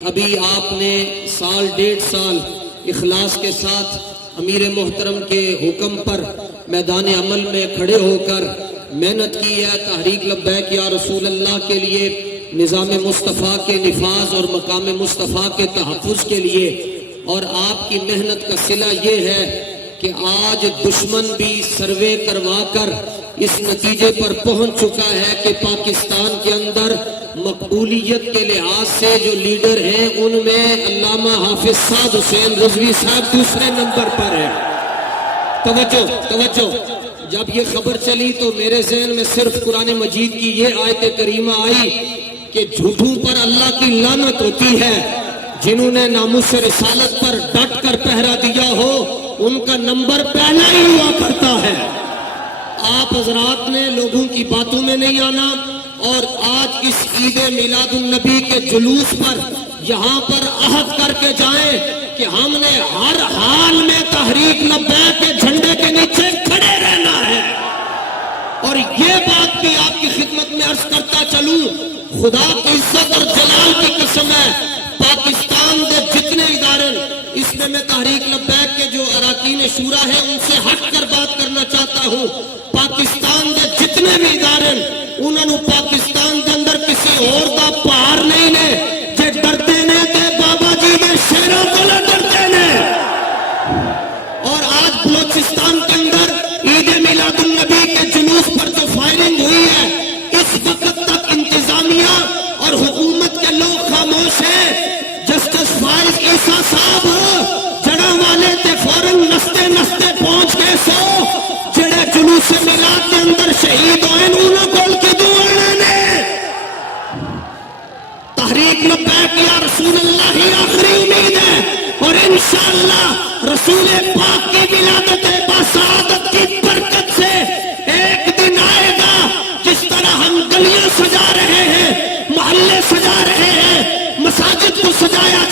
ابھی آپ نے سال ڈیڑھ سال اخلاص کے ساتھ امیر محترم کے حکم پر میدان عمل میں کھڑے ہو کر محنت کی ہے تحریک لبیک یا رسول اللہ کے لیے، نظام مصطفیٰ کے نفاذ اور مقام مصطفیٰ کے تحفظ کے لیے، اور آپ کی محنت کا صلہ یہ ہے کہ آج دشمن بھی سروے کروا کر اس نتیجے پر پہنچ چکا ہے کہ پاکستان کے اندر مقبولیت کے لحاظ سے جو لیڈر ہیں ان میں علامہ حافظ سعد حسین رضوی صاحب دوسرے نمبر پر ہے۔ توجہ، جب یہ خبر چلی تو میرے ذہن میں صرف قرآن مجید کی یہ آیت کریمہ آئی کہ جھوٹوں پر اللہ کی لعنت ہوتی ہے، جنہوں نے ناموس رسالت پر ڈٹ کر پہرا دیا ہو ان کا نمبر پہلا ہی ہوا کرتا ہے۔ آپ حضرات نے لوگوں کی باتوں میں نہیں آنا اور آج اس عید میلاد النبی کے جلوس پر یہاں پر عہد کر کے جائیں کہ ہم نے ہر حال میں تحریک لبیک کے جھنڈے کے نیچے کھڑے رہنا ہے۔ اور یہ بات بھی آپ کی خدمت میں عرض کرتا چلوں، خدا کی عزت اور جلال کی قسم ہے، پاکستان کے جتنے ادارے، اس میں تحریک لبیک کے جو اراکین شورا ہیں ان سے ہٹ کر بات کرنا چاہتا ہوں، پاکستان کے جتنے بھی ادارے انہوں نے پاکستان کے اندر کسی اور کا پہار نہیں نے جے ڈرتے نے تے بابا جی نے شیروں کو نہ ڈرتے نے۔ اور آج بلوچستان کے اندر عید میلاد النبی کے جلوس پر جو فائرنگ ہوئی ہے، اس وقت تک انتظامیہ اور حکومت کے لوگ خاموش ہیں۔ جسٹس فائز عیسیٰ صاحب جڑا والے تے فوراً نستے نستے پہنچ گئے سو جڑے جلوس میلاد کے اندر شہید ہوئے انہوں کو تحریک لبیک یا رسول اللہ ہی آخری امید ہے، اور انشاءاللہ رسول پاک کی ولادت باسعادت کی برکت سے ایک دن آئے گا جس طرح ہم گلیاں سجا رہے ہیں، محلے سجا رہے ہیں، مساجد کو سجایا